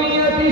100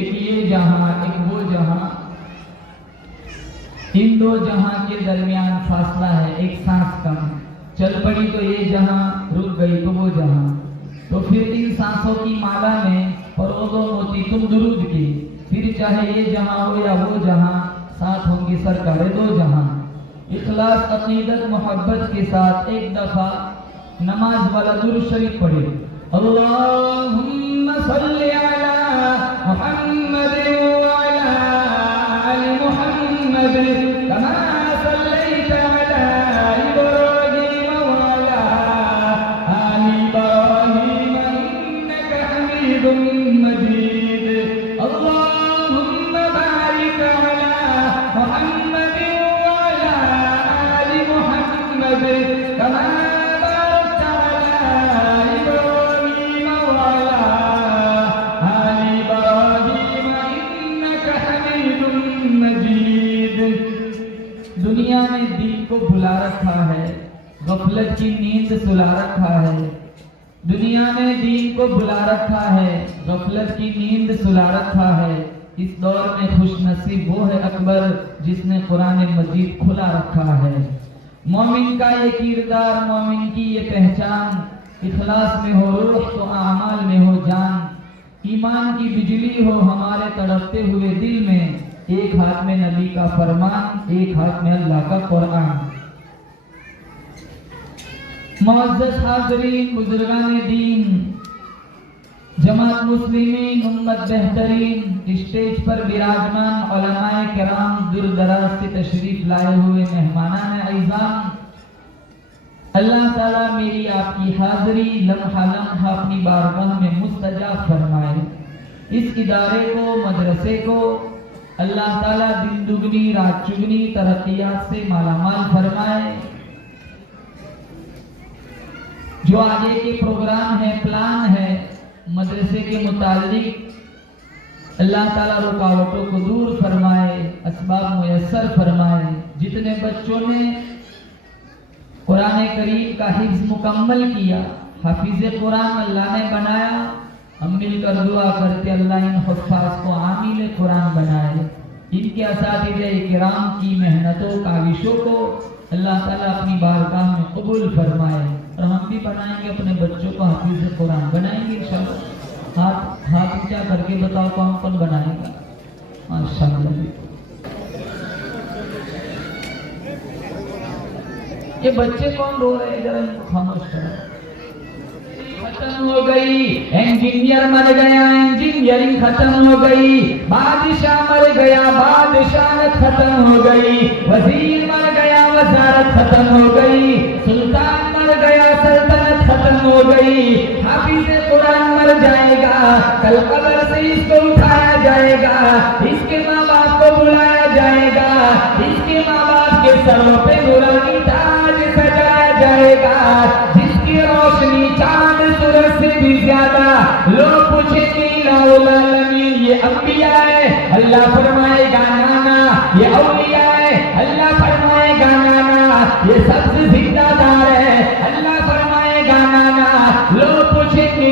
एक ये जहां एक वो जहां, इन दो जहां के दरमियान फासला है एक सांस का. चल पड़ी तो ये जहां, रुक गई तो वो जहां. तो फिर इन सांसों की माला में फरोज़ो मोती तुम दुरूद की. फिर चाहे ये जहां हो या वो जहां, साथ होंगी सरकारें दो जहां. इखलास अकीदत मोहब्बत के साथ एक दफा नमाज वाला दुरूद शरीफ पढ़े. अल्लाहुम्मा सल्ली अला मुहम्मद व अला आलि मुहम्मद कमा सल्लैता अला इब्राहीम व अला आलि इब्राहीम इन्नका हमीदुम मजीद. अल्लाहुम्मा बारिक अला मुहम्मद व अला आलि मुहम्मद कमा बारकता अला इब्राहीम व अला आलि इब्राहीम इन्नका हमीदुम मजीद. दुनिया ने दीन को भुला रखा है, गफलत की नींद सुला रखा है. दुनिया ने दीन को भुला रखा है, गफलत की नींद सुला रखा है. इस दौर में खुशनसीब वो है अकबर जिसने कुरान मजीद खुला रखा है. मोमिन का ये किरदार, मोमिन की ये पहचान, इखलास में हो रूह तो आमाल में हो जान. ईमान की बिजली हो हमारे तड़पते हुए दिल में. एक हाथ में नबी का फरमान, एक हाथ में अल्लाह का कुरान. मुअज़्ज़ज़ हाज़रीन, बुजुर्गान दीन, जमात मुस्लिमीन, उम्मत बेहतरीन, स्टेज पर विराजमान उलमाए किराम, दूर दराज से तशरीफ लाए हुए मेहमानान अज़ीज़ान, अल्लाह ताला मेरी आपकी हाज़री लम्हा लम्हा अपनी बारगाह में मुस्तजाब फरमाए. इस इदारे को, मदरसे को अल्लाह ताला दिन दुगनी रात चुगनी तरक्कियात से मालामाल फरमाए. जो आगे के प्रोग्राम है, प्लान है मदरसे के मुतालिक, अल्लाह ताला रुकावटों को दूर फरमाए, असबाब मुयस्सर फरमाए. जितने बच्चों ने कुरान करीम का हिफ्ज़ मुकम्मल किया, हाफिज़ कुरान अल्लाह ने बनाया। हम मिलकर दुआ करते अल्लाह इन हुफ़्फ़ाज़ को आमील कुरान बनाए, इनके असातिज़े किराम की मेहनतों काविशों को अल्लाह ताला अपनी बारगाह में कबूल फरमाए, और हम भी बनाएंगे अपने बच्चों को हाफिज़ कुरान बनाएंगे इंशाअल्लाह। हाथ ऊंचा करके बताओ कौन कौन बनाएगा। माशाअल्लाह। ये बच्चे कौन रो रहे हैं, जरा इनको खामोश करो। खत्म हो गई, इंजीनियर मर गया, इंजीनियरिंग खत्म हो गई, बादशाह मर गया, बादशाह खत्म हो गई, वजीर मर गया, वजारत खत्म हो गई, सुल्तान मर गया, सल्तनत खत्म हो गई, हाफिज़ कुरान मर जाएगा, कल कब्र से इसको उठाया जाएगा, इसके माँ बाप को बुलाया जाएगा, इसके माँ बाप के सरों पे नूरानी ताज सजाया जाएगा, जिसकी रोशनी चांद सूरज से भी ज्यादा। लोग पूछेंगे ये अंबिया है, अल्लाह फरमाएगा नाना ये औलिया है, अल्लाह फरमाएगा नाना ये सबसे जिंदादार है, अल्लाह फरमाएगा नाना। लोग पूछेंगे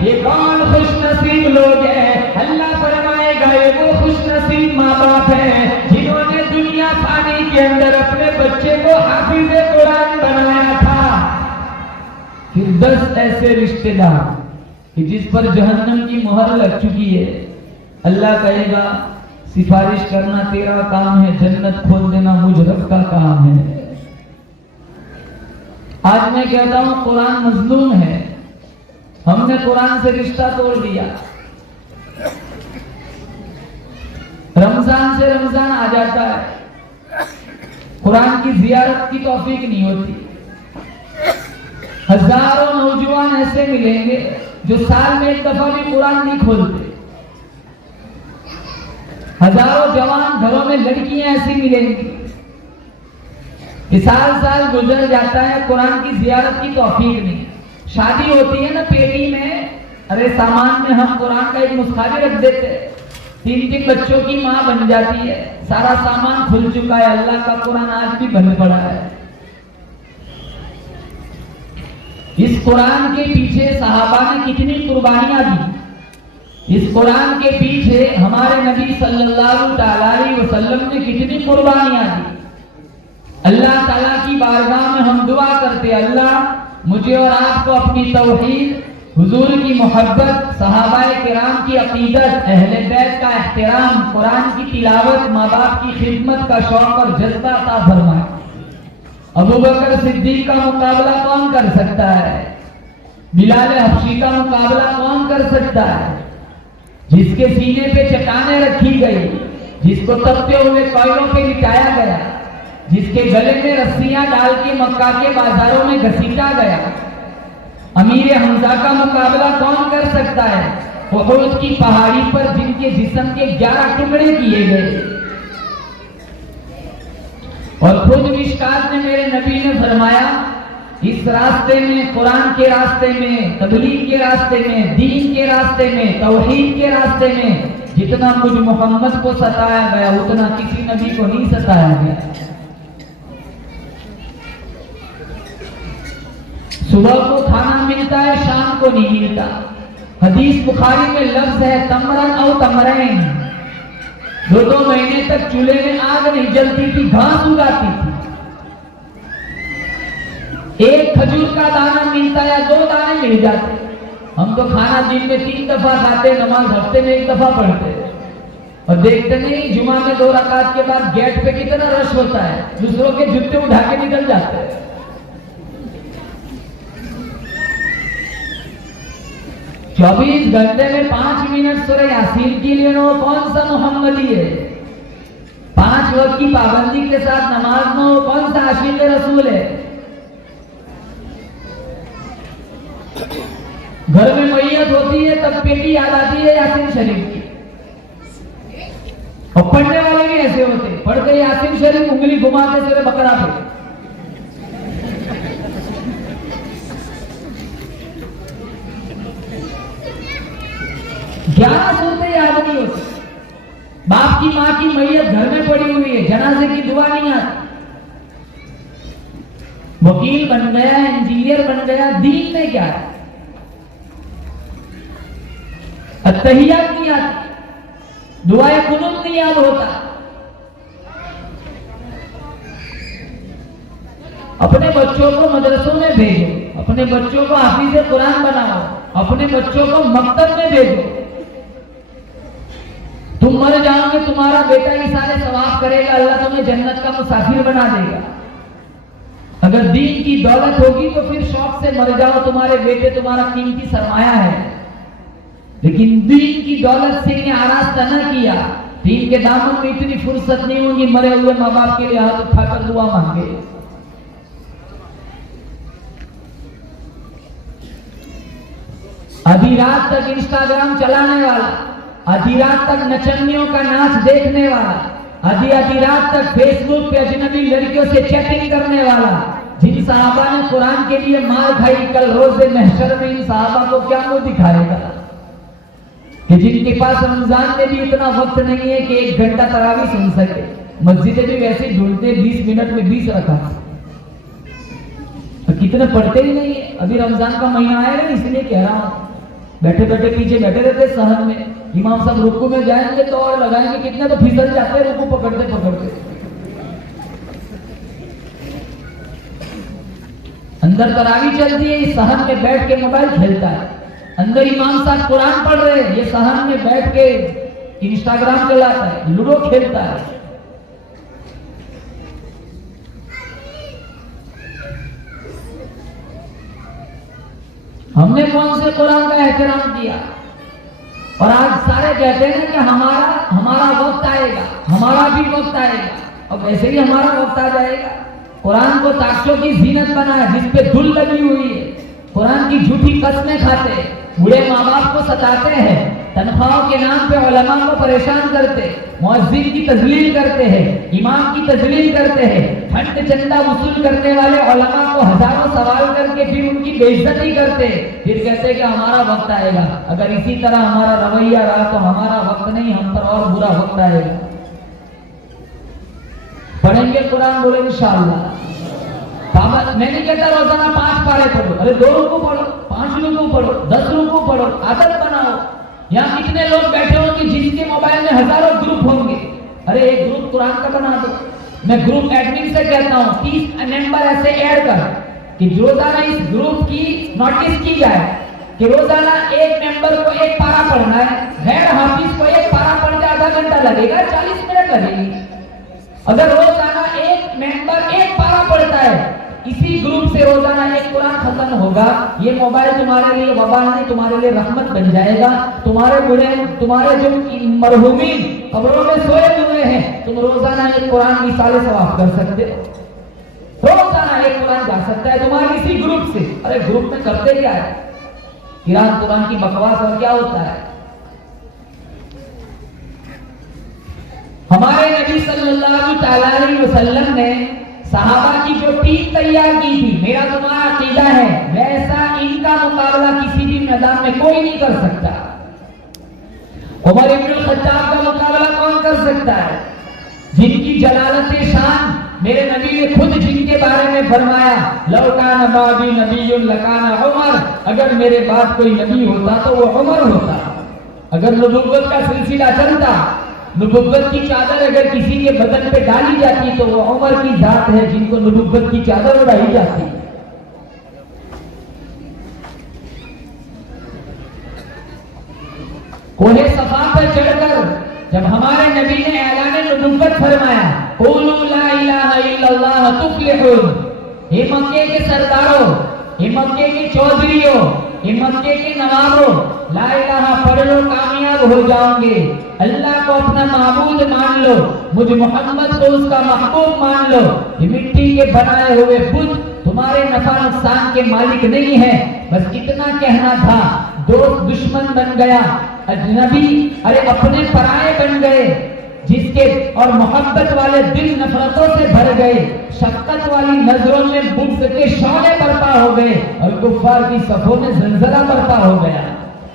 ये कौन खुशनसीब लोग हैं, अल्लाह फरमाएगा ये वो खुशनसीब माँ बाप है जिन्होंने दुनिया पानी के अंदर अपने बच्चे को हाफिज़ कुरान बनाया था। फिर 10 ऐसे रिश्तेदार कि जिस पर जहन्नम की मुहर लग चुकी है, अल्लाह कहेगा सिफारिश करना तेरा काम है, जन्नत खोल देना मुझ रब का काम है। आज मैं कहता हूं कुरान मजलूम है, हमने कुरान से रिश्ता तोड़ दिया। रमजान से रमजान आ जाता है, कुरान की जियारत की तौफीक नहीं होती। हजारों नौजवान ऐसे मिलेंगे जो साल में एक दफा भी कुरान नहीं खोलते। हजारों जवान घरों में लड़कियां ऐसी मिलेंगी कि साल साल गुजर जाता है, कुरान की जियारत की तौफीक नहीं। शादी होती है ना पेटी में, अरे सामान में हम कुरान का एक नुस्खा भी रख देते हैं, 3-3 बच्चों की माँ बन जाती है, सारा सामान खुल चुका है, अल्लाह का कुरान आज भी बंद पड़ा है। इस कुरान के पीछे सहाबा ने कितनी कुर्बानियां दी, इस कुरान के पीछे हमारे नबी सल्लल्लाहु अलैहि वसल्लम ने कितनी कुर्बानियां दी। अल्लाह ताला की बारगाह में हम दुआ करते, अल्लाह मुझे और आपको अपनी तौहीद, हुजूर की मोहब्बत, सहाबाए किराम की अकीदत, अहले बैत का एहतराम, कुरान की तिलावत, माँ बाप की खिदमत का शौक और जज्बा अता फरमाए। अबू बकर सिद्दीक का मुकाबला कौन कर सकता है, बिलाल हबशी का मुकाबला कौन कर सकता है, जिसके सीने पे चट्टानें रखी गई, जिसको तपते हुए कोयलों पे लिटाया गया, जिसके गले में रस्सियां डाल के मक्का के बाजारों में घसीटा गया। अमीर हमजा का मुकाबला कौन कर सकता है, उहद की पहाड़ी पर जिनके जिस्म के 11 टुकड़े किए गए। और खुद मिशकात में मेरे नबी ने फरमाया, इस रास्ते में, कुरान के रास्ते में, तबलीग के रास्ते में, दीन के रास्ते में, तौहीद के रास्ते में जितना मुझ मोहम्मद को सताया गया उतना किसी नबी को नहीं सताया गया। सुबह को खाना मिलता है, शाम को नहीं मिलता। हदीस बुखारी में लफ्ज है तमरन और तमरैन, 2-2 महीने तक चूल्हे में आग नहीं जलती थी, घास उगाती थी। एक खजूर का दाना मिलता या 2 दाने मिल जाते। हम तो खाना दिन में 3 दफा खाते, नमाज हफ्ते में 1 दफा पढ़ते, और देखते नहीं जुमा में 2 रकात के बाद गेट पे कितना रश होता है, दूसरों के जूते उठा के निकल जाते हैं। 24 घंटे में 5 मिनट सूरह यासीन की लिए हो, कौन सा मोहम्मदी है? 5 वक्त की पाबंदी के साथ नमाज में हो, कौन सा आशिक रसूल है? घर में मैयत होती है तब पेटी याद आती है यासीन शरीफ की, और पढ़ने वाले भी ऐसे होते, पढ़ते यासीन शरीफ उंगली घुमाते सूरह बकरा पे। ग्यारह सूरतें याद नहीं होती। बाप की माँ की मैयत घर में पड़ी हुई है, जनाजे की दुआ नहीं आती। वकील बन गया, इंजीनियर बन गया, दीन में क्या है? अत्तहियात नहीं आती, दुआए कुनूत नहीं याद होता। अपने बच्चों को मदरसों में भेजो, अपने बच्चों को हाफिज़े कुरान बनाओ, अपने बच्चों को मकतब में भेजो। तुम मर जाओगे, तुम्हारा बेटा ही सारे सवाब करेगा, अल्लाह तुम्हें जन्नत का मुसाफिर बना देगा। अगर दीन की दौलत होगी तो फिर शौक से मर जाओ, तुम्हारे बेटे तुम्हारा कीमती सरमाया है। लेकिन दीन की दौलत से इन्हें आरास्ता न किया, दीन के दामन में इतनी फुर्सत नहीं होगी मरे हुए माँ बाप के लिए हाथ उठाकर दुआ मांगे। आधी रात तक इंस्टाग्राम चलाने वाला, आधी रात तक नचनियों का नाच देखने वाला, आधी आधी रात तक फेसबुक पे अजनबी लड़कियों से चैटिंग करने वाला, जिन सहाबा ने कुरान के लिए मार खाई, कल रोज़े महशर में इन सहाबा को क्या मुंह दिखाएगा? कि जिनके पास रमजान में भी इतना वक्त नहीं है कि 1 घंटा तरावी सुन सके, मस्जिदें भी वैसे ही ढूंढते 20 मिनट में 20 रखा, तो कितने पढ़ते ही नहीं है। अभी रमजान का महीना आया ना, इसलिए कह रहा हूं, बैठे बैठे पीछे बैठे रहते सहन में, इमाम साहब रुकू में जाएंगे तो और लगाएंगे, कितने तो फिसल जाते हैं रुकू पकड़ते पकड़ते। अंदर तरावी चलती है, इस सहन में बैठ के मोबाइल खेलता है। अंदर इमाम साहब कुरान पढ़ रहे हैं, ये सहन में बैठ के इंस्टाग्राम चलाता है, लूडो खेलता है। हमने कौन से कुरान का एहतराम किया? और आज सारे कहते हैं कि हमारा वक्त आएगा, हमारा भी वक्त आएगा, और वैसे ही हमारा वक्त आ जाएगा। कुरान को ताकतों की जीनत बनाया, जिस पे धुल लगी हुई है, कुरान की झूठी कस्में खाते, बूढ़े माँ बाप को सताते हैं, तनख्वाहों के नाम पे उलमा को परेशान करते, मुअज्जिन की तजलील करते हैं, इमाम की तजलील करते हैं, फंड चंदा वसूल करने वाले उलमा को हजारों सवाल करके फिर उनकी बेइज्जती करते, फिर कहते कि हमारा वक्त आएगा। अगर इसी तरह हमारा रवैया रहा तो हमारा वक्त नहीं, हम पर और बुरा वक्त आएगा। पढ़ेंगे कुरान, बोले इंशाअल्लाह। मैं नहीं कहता रोजाना 5 पारे पढ़ो, अरे 2 रुकू पढ़ो, 5 रुकू पढ़ो, 10 रुकू पढ़ो, आदत बनाओ। यहाँ कितने लोग बैठे होंगे जिनके मोबाइल में हजारों ग्रुप होंगे, अरे एक ग्रुप कुरान का बना दो। मैं ग्रुप एडमिन से कहता हूँ 30 मेंबर ऐसे ऐड कर कि रोजाना इस ग्रुप की नोटिस की जाए कि रोजाना एक मेंबर को 1 पारा पढ़ना है, गैर हाफिज को 1 पारा पढ़ने आधा घंटा लगेगा, 40 मिनट लगेगी। अगर रोजाना एक मेंबर 1 पारा पढ़ता है, इसी ग्रुप से रोजाना 1 कुरान खत्म होगा, ये मोबाइल तुम्हारे लिए वबा नहीं, तुम्हारे लिए रहमत बन जाएगा। तुम्हारे जो मरहूमीन कब्रों में सोए हुए हैं, तुम रोजाना 1 कुरान की साले सवाब कर सकते हो, रोजाना 1 कुरान जा सकता है तुम्हारे इसी ग्रुप से। अरे ग्रुप में करते क्या है? कुरान की बकवास और क्या होता है? हमारे नबी सल्लल्लाहु अलैहि वसल्लम ने सहाबा की जो टीम तैयार की थी, मेरा तुम्हारा अकीदा है, वैसा इनका मुकाबला किसी भी मैदान में कोई नहीं कर सकता। उमर इब्नुल खत्ताब का मुकाबला कौन कर सकता है? जिनकी जलालत शान मेरे नबी ने खुद जिनके बारे में फरमाया, लौ कान बादी नबियुन लकाना उमर, अगर मेरे बाद कोई नबी होता तो वो उमर होता। अगर नबुव्वत का सिलसिला चलता, नबुव्वत की चादर अगर किसी के बदन पे डाली जाती तो वो उमर की जात है, जिनको नबुव्वत की चादर उड़ाई जाती। कोहे सफा पर चढ़कर जब हमारे नबी ने ऐलान नबुव्वत फरमाया, क़ूलू ला इलाहा इल्लल्लाह तुफ़्लिहून, हे मक्के के सरदारों, हे मक्के के चौधरियों, हे मक्के के नवाबों, ला इलाहा पढ़ लो कामयाब हो जाओगे। अल्लाह को अपना माबूद मान लो, मुझ मोहम्मद को उसका महबूब मान लो। ये मिट्टी के बनाए हुए बुत तुम्हारे नफा नुकसान के मालिक नहीं है। बस इतना कहना था, दोस्त दुश्मन बन गया, अजनबी अरे अपने पराये बन गए, जिसके और मोहब्बत वाले दिल नफरतों से भर गए, शफकत वाली नजरों में बुग़्ज़ के शौले बर्पा हो गए और कुफ्फार की सफों में ज़लज़ला बर्पा हो गया।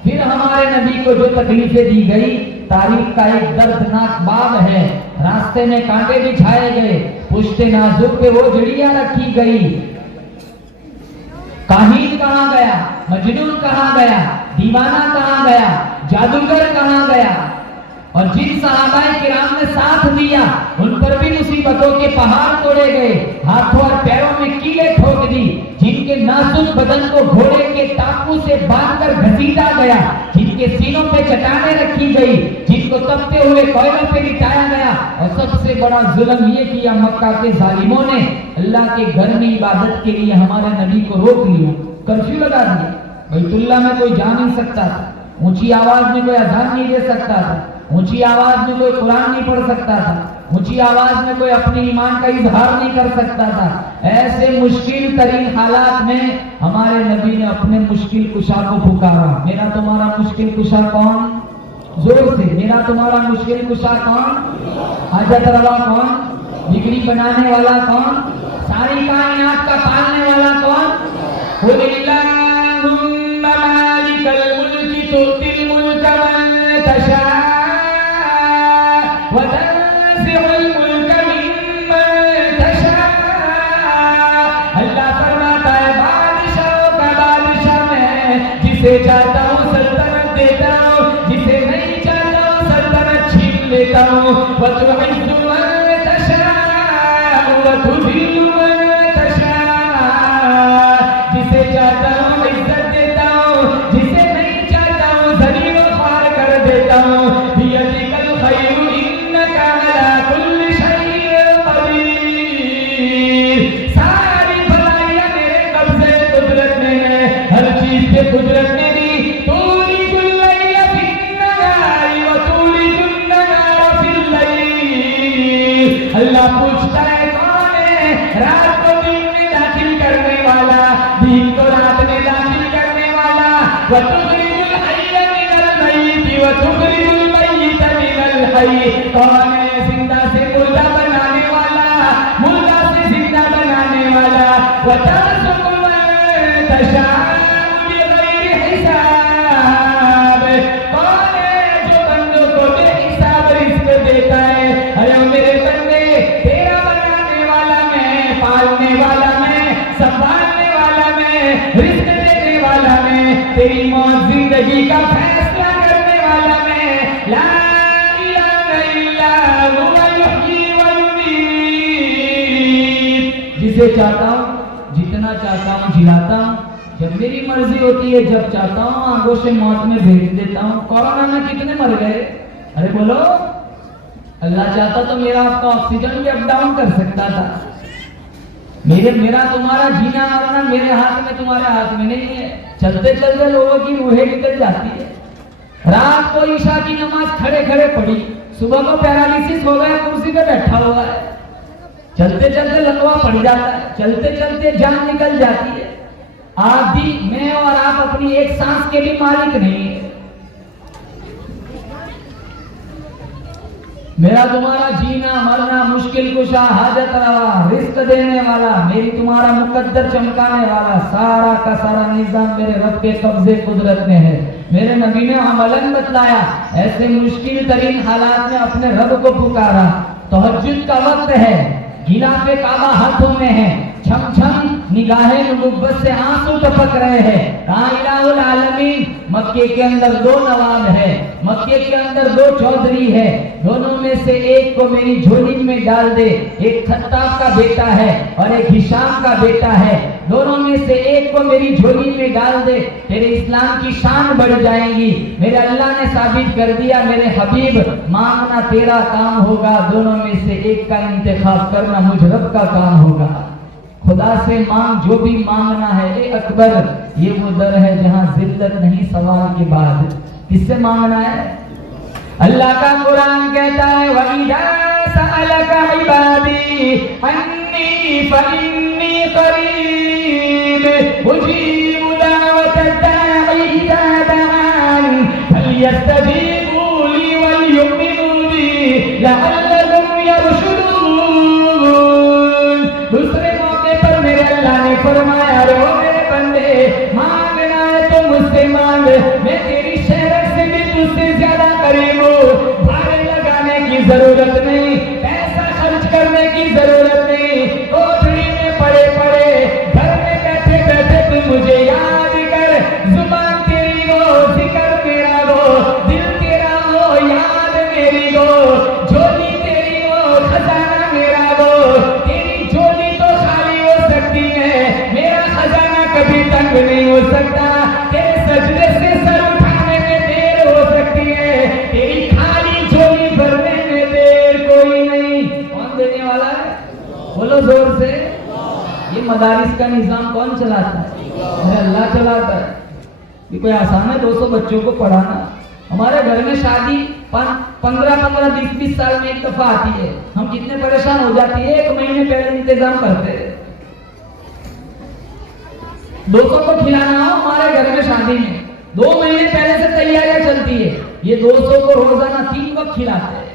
फिर हमारे नबी को जो तकलीफें दी गई, तारीख का एक दर्दनाक बाब है। रास्ते में कांटे बिछाए गए, पुश्ते नाजुक पे वो जड़ियां रखी गई, काहिन कहाँ गया, मजनून कहाँ गया, दीवाना कहाँ गया, जादूगर कहाँ गया। और जिन सहाबाए किराम ने साथ दिया उन पर भी मुसीबतों के पहाड़ तोड़े गए, हाथों और पैरों में कीले ठोक दी, जिनके नाजुक बदन को घोड़े के टापू से बांधकर घसीटा गया, जिनके सीनों पे चट्टानें रखी गई, जिनको तपते हुए कोयलों पे लिटाया गया। और सबसे बड़ा जुल्म ये किया मक्का के जालिमों ने, अल्लाह के घर में इबादत के लिए हमारे नबी को रोक लिया, कर्फ्यू लगा दिया। बैतुल्लाह में कोई जा नहीं सकता था, ऊंची आवाज में कोई अजान नहीं दे सकता था, ऊंची आवाज में कोई कुरान नहीं पढ़ सकता था, ऊंची आवाज में कोई अपने ईमान का इजहार नहीं कर सकता था। ऐसे मुश्किल तरीन हालात में हमारे नबी ने अपने मुश्किल कुशा को पुकारा। मेरा तुम्हारा मुश्किल कुशा कौन? जोर से, मेरा तुम्हारा मुश्किल कुशा कौन? हाजत रवा कौन? बिगड़ी बनाने वाला कौन? सारी कायनात का पालने वाला कौन? कुल्लिल्लाहुम्मा मालिकल मुल्की तुतिल मुल्का मन तशा व तंज़िउल मुल्का मिम्मन तशा। अल्लाह फरमाता है बादशाहों का बादशाह मैं, जिसे चाहता हूँ सल्तनत देता हूँ, जिसे नहीं चाहता हूँ सल्तनत छीन लेता हूँ। व तुइज़्ज़ु मन तशा व तुज़िल्लु मन तशा, जिसे चाहता हूँ इज्जत देता हूँ, जिसे नहीं चाहता हूँ ज़लील व ख्वार कर देता हूँ। बियदिकल खैरु इन्नका अला कुल्लि शैइन क़दीर। सारी भलाइयाँ मेरे कब्ज़े कुदरत में है, हर चीज पे कुदरत ने दी। तूलिजुल लैल फिन्नहारी व तूलिजुन नहार फिल्लैल। अल्लाह पूछता है कौन है रात को दिन में दाखिल करने वाला, दिन को रात में दाखिल करने वाला। व तुखरिजुल हय्य मिनल मय्यित व तुखरिजुल मय्यित मिनल हय्य। कौन है जिंदा से मुर्दा बनाने वाला, मुर्दा से जिंदा बनाने वाला। व तर्ज़ुक़ु मन तशाअ बिग़ैरि हिसाब। कौन है जो बंदों को बेहिसाब रिज़्क़ देता है। अरे मेरे बंदे, तेरा बनाने वाला मैं, पालने वाला मैं, संभालने वाला मैं, रिज़्क़ देने वाला मैं, तेरी मौत जिंदगी का फैसला करने वाला मैं। ला इलाहा इल्ला हुवा युह्यी व युमीत। जिसे चाहता हूँ, जितना चाहता हूँ जिलाता हूँ, जब मेरी मर्जी होती है, जब चाहता हूँ आगोश से मौत में भेज देता हूँ। कोरोना में कितने मर गए? अरे बोलो, अल्लाह चाहता तो मेरा आपका ऑक्सीजन भी अप डाउन कर सकता था। मेरा तुम्हारा जीना मरना मेरे हाथ में, तुम्हारे हाथ में नहीं है। चलते चलते लोगों की रूहें निकल जाती है। रात को ईशा की नमाज खड़े खड़े पड़ी, सुबह को पैरालिसिस हो गया, कुर्सी पे बैठा हुआ है। चलते चलते लकवा पड़ जाता है, चलते चलते जान निकल जाती है। आप भी, मैं और आप अपनी एक सांस के भी मालिक नहीं है। मेरा तुम्हारा जीना मरना, मुश्किल कुशा, हाजत रवा, रिज़्क़ देने वाला, मेरी तुम्हारा मुकद्दर चमकाने वाला, सारा का सारा निजाम मेरे रब के कब्जे कुदरत में है। मेरे नबी ने अमलन बतलाया, ऐसे मुश्किल तरीन हालात में अपने रब को पुकारा। तहज्जुद का वक्त है, गिलाफे काबा हाथों में है, छम छम निगाहें नुबुव्वत से आंसू टपक रहे हैं। इलाहुल आलमीन, मक्के के अंदर दो नवाब है, मक्के के अंदर दो चौधरी है, दोनों में से एक को मेरी झोली में डाल दे। एक खत्ताब का बेटा है और एक हिशाम का बेटा है, दोनों में से एक को मेरी झोली में डाल दे, तेरे इस्लाम की शान बढ़ जाएगी। मेरे अल्लाह ने साबित कर दिया, मेरे हबीब, मांगना तेरा काम होगा, दोनों में से एक का इंतखाब करना मुझ रब का काम होगा। खुदा से मांग, जो भी मांगना है। ए अकबर, ये वो दर है जहां जिल्लत नहीं सवाल के बाद। किससे मांगना है? अल्लाह का कुरान कहता है, वइदा सअलका इबादी अन्नी फइन्नी करीब उजीबु दावतद दाई इज़ा दआन फलयस्तजीबू ली वलयुमिनू बी लअल्लहुम यरशुदून। दूसरे मेरे अल्लाह ने फरमाया, रो मेरे बंदे, मांगना है तो मुझसे मांग, मैं तेरी शहरत से भी तुझसे ज्यादा करीब हूँ। भाड़े लगाने की जरूरत नहीं, पैसा खर्च करने की जरूरत नहीं, कोठरी में पड़े पड़े, घर में बैठे बैठे तुम कभी तंग नहीं हो सकता, तेरे सजदे से सर उठाने में देर हो सकती है, तेरी खाली झोली भरने में देर कोई नहीं। कौन देने वाला है? बोलो जोर से। ये मदारिस का निजाम कौन चलाता है? अल्लाह चलाता है। ये कोई आसान है 200 बच्चों को पढ़ाना? हमारे घर में शादी 15-15, 20-20 साल में एक दफा आती है। हम कितने परेशान हो जाते हैं, 1 महीने पहले इंतजाम करते हैं। 200 को खिलाना हो हमारे घर में शादी में 2 महीने पहले से तैयारियां चलती है। ये 200 को रोजाना 3 वक्त खिलाते हैं।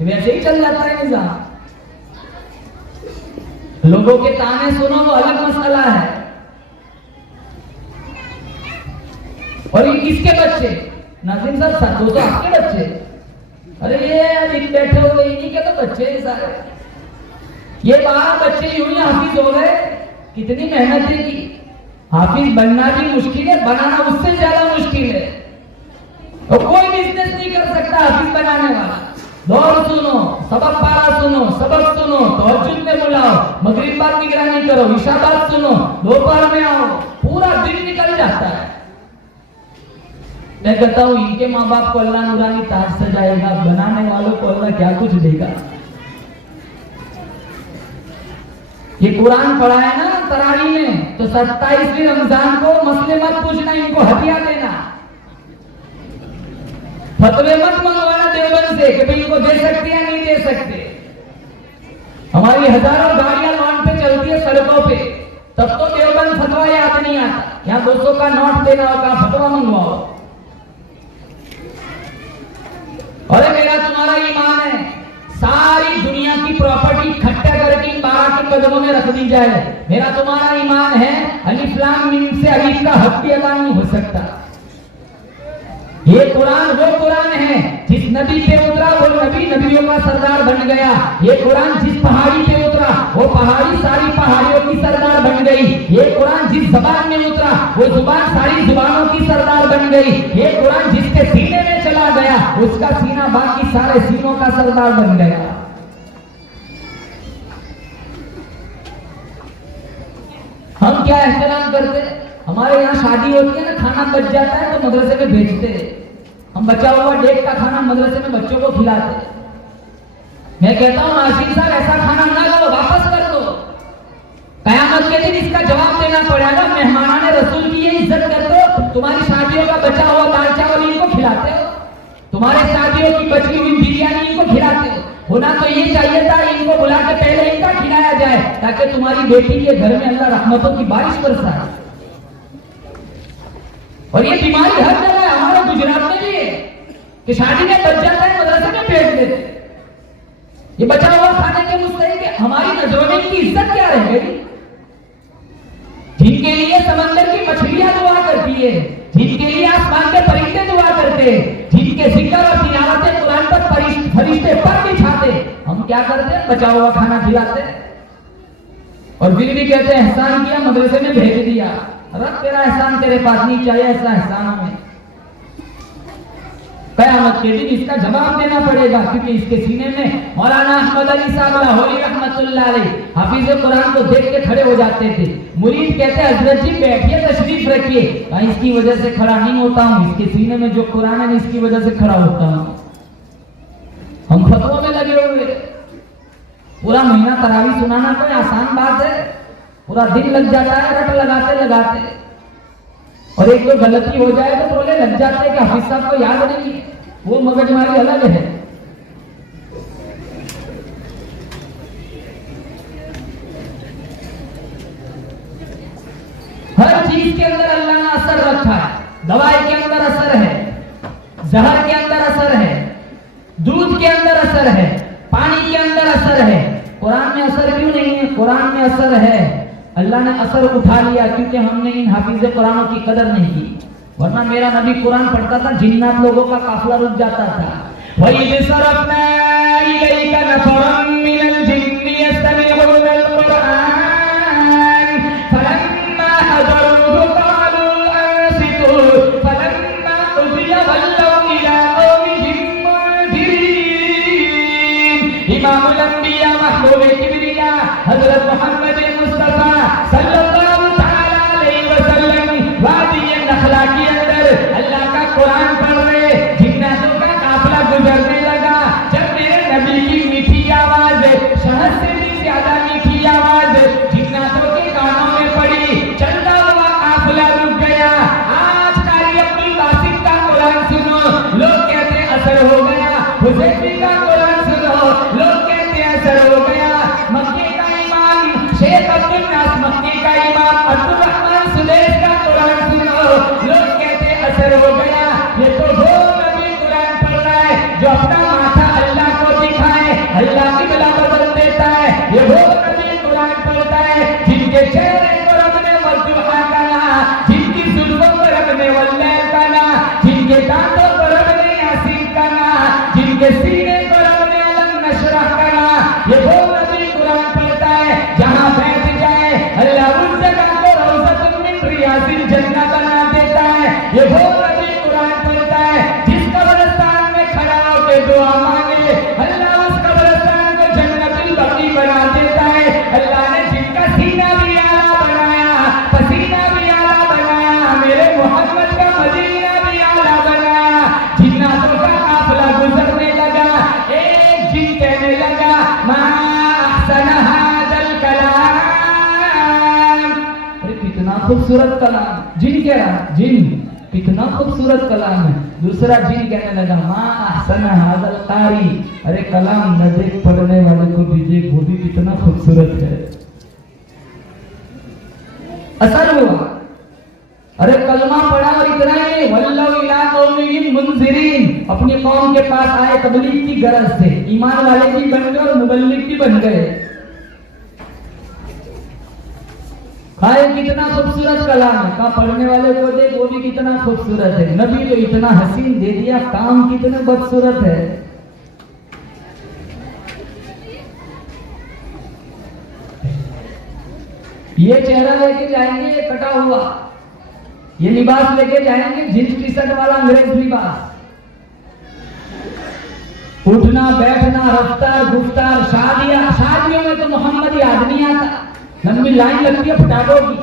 वैसे ही चल जाता है निजाम। लोगों के ताने सुनो वो अलग मसला है। और ये किसके बच्चे? नाज़रीन साहब, 200 आपके बच्चे? अरे ये बैठे हुए इन्हीं के तो बच्चे हैं सारे। ये 12 बच्चे यूं ही हाफिज हो गए। कितनी मेहनत की। हाफिज बनना भी मुश्किल है, बनाना उससे ज्यादा मुश्किल है। और कोई बिजनेस नहीं कर सकता हाफिज बनाने वाला। दौर सुनो, सबक पारा सुनो, सबक सुनो, तहज्जुद में बुलाओ, मगरिब बाद निगरानी करो, इशा बाद सुनो, दोपहर में आओ, पूरा दिन निकल जाता है। मैं कहता हूं इनके माँ बाप को अल्लाह नूरानी ताज सजाएगा, बनाने वालों को अल्लाह क्या कुछ देगा। ये कुरान पढ़ा है ना तरावी में, तो 27वीं रमजान को मसले मत पूछना, इनको हदिया देना। फतवे मत मंगवाना देवबंद से कि भाई इनको दे सकते या नहीं दे सकते। हमारी हजारों गाड़ियां लॉन पे चलती है सड़कों पे, तब तो देवबंद फतवा याद नहीं आता। यहाँ 200 का नोट देना होगा, फतवा मंगवाओ। अरे मेरा तुम्हारा ईमान है, सारी दुनिया की प्रॉपर्टी इकट्ठा करके इन 12 के कदमों में रख दी जाए। मेरा तुम्हारा ईमान है अलिफ लाम मीम से अलीफ का हक भी अदा नहीं हो सकता। ये कुरान वो कुरान है जिस नबी पे उतरा वो नबी नबियों का सरदार बन गया। ये कुरान जिस पहाड़ी पे उतरा वो पहाड़ी सारी पहाड़ियों की सरदार बन गई। ये कुरान जिस जबान में उतरा वो जुबान सारी जुबानों की सरदार बन गई। ये कुरान जिसके सीने में चला गया उसका सीना बाकी सारे सीनों का सरदार बन गया। हम क्या एहतराम करते? हमारे यहाँ शादी होती है ना, खाना बच जाता है तो मदरसे में भेजते हैं। हम बचा हुआ डेग का खाना मदरसे में बच्चों को खिलाते हैं। मैं कहता हूँ नासिर साहब ऐसा खाना ना लो, वापस कर दो। कयामत के दिन इसका जवाब देना पड़ेगा। मेहमानाने रसूल की ये इज्जत कर दो। तुम्हारी शादियों का बचा हुआ दाल चावल इनको खिलाते हो, तुम्हारे शादियों की बची हुई बिरयानी इनको खिलाते हो। होना तो ये चाहिए था इनको बुला के पहले इनका खिलाया जाए ताकि तुम्हारी बेटी के घर में अल्लाह रहमतों की बारिश बरसाए। और ये बीमारी हर जगह है, हमारे गुजरात में भी है कि शादी में बच जाता है मदरसे में भेज देते। ये बचा हुआ खाने के मुस्तहिक है। हमारी नजरों में इनकी इज्जत क्या रह गई? जिनके लिए समंदर की मछलियां दुआ करती है, जिनके लिए आसमान के परिंदे दुआ करते, जिनके जिक्र और तिलावत कुरान पर फरिश्ते पर बिछाते, हम क्या करते हैं? बचा हुआ खाना खिलाते और फिर भी कहते हैं एहसान किया, मदरसे में भेज दिया। रब तेरा एहसान तेरे पास नहीं चाहिए, ऐसा एहसान हमें। कयामत के दिन इसका जवाब देना पड़ेगा क्योंकि इसके सीने में मौलाना अहमद अली साहब लाहौरी रहमतुल्लाह अलैह हाफिज कुरान को देख के खड़े हो जाते थे। मुरीद कहते हैं हजरत जी बैठिए, तशरीफ रखिए। इसकी वजह से खड़ा नहीं होता हूँ, इसके सीने में जो कुरान है इसकी वजह से खड़ा होता हूँ। हम फतवा में लगे हुए, पूरा महीना तरावी सुनाना कोई आसान बात है? पूरा दिन लग जाता है रट लगाते लगाते, और एक तो गलती हो जाए तो बोले लग जाते हैं कि हाफिज साहब को याद नहीं है। वो मगजमारी अलग है। हर चीज के अंदर अल्लाह ने असर रखा है। दवाई के अंदर असर है, जहर के अंदर असर है, दूध के अंदर असर है, पानी के अंदर असर है। कुरान में असर क्यों नहीं है? कुरान में असर है, अल्लाह ने असर उठा लिया क्योंकि हमने इन हाफिज कुरानों की कदर नहीं की। वरना मेरा नबी कुरान पढ़ता था, जिन्नात लोगों का काफिला रुक जाता था। वही सरफना इलैका नफरम मिनल जिन्नि यस्तमिऊनल कुरान फलम्मा हज़रूहु क़ालू अंसितू फलम्मा क़ुदिया वल्लौ इला क़ौमिहिम मुनज़िरीन। इमामुल अंबिया महबूब किबरिया हज़रत मोहम्मद मुस्तफा सल्लल्लाहु तआला अलैहि वसल्लम ये वो नबी कुरान पढ़ता है जिस कब्रिस्तान में खड़ा होकर दुआ मांगे, अल्लाह उस कब्रिस्तान को जन्नतुल बकी बना देता है। अल्लाह ने जिनका सीना भी आला बनाया, पसीना भी आला बनाया, मेरे मोहम्मद का मदीना भी आला बनाया। जिन्नातों का काफिला गुजरने लगा, एक जिन कहने लगा मा अहसन हादल कलाम, अरे कितना खूबसूरत कलाम। जिन कह रहा, जिन कितना खूबसूरत कलाम है। दूसरा जिन कहने लगा मा अहसन हादल कारी, अरे कलाम न देख पढ़ने वाले को भी देख, वो भी कितना खूबसूरत है। असर हुआ, अरे कलमा पढ़ा और इतना ही नहीं, वल्लहु इला कौमिहिम मुनज़िरीन, अपनी कौम के पास आए तबलीग की गरज से, ईमान वाले भी बन गए और मुबल्लिग भी बन गए। हाय कितना खूबसूरत कलाम है, कहा पढ़ने वाले को देख वो भी कितना खूबसूरत है। नबी तो इतना हसीन दे दिया, काम कितने बदसूरत है। ये चेहरा लेके जाएंगे कटा हुआ, ये लिबास लेके जाएंगे जींस टी शर्ट वाला अंग्रेज लिबास, उठना बैठना रफ्तार गुफ्तार, शादियों में तो मोहम्मदी आदमी आता, लंबी लाइन लगती है फटाकों की,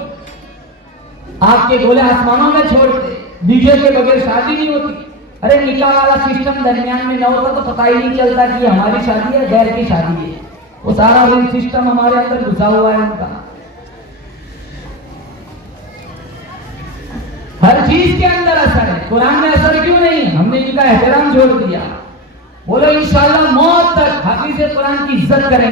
आपके गोले आसमानों में छोड़ते, डीजे के बगैर शादी नहीं होती। अरे निकाह वाला सिस्टम दरमियान में न होता तो पता ही नहीं चलता कि हमारी शादी है गैर की शादी है। वो सारा रिंग सिस्टम हमारे अंदर घुसा हुआ है उनका। हर चीज के अंदर असर है, कुरान में असर क्यों नहीं? हमने इनका एहतराम छोड़ दिया। बोलो इंशाअल्लाह मौत तक हाफिज़ कुरान की इज्जत करें।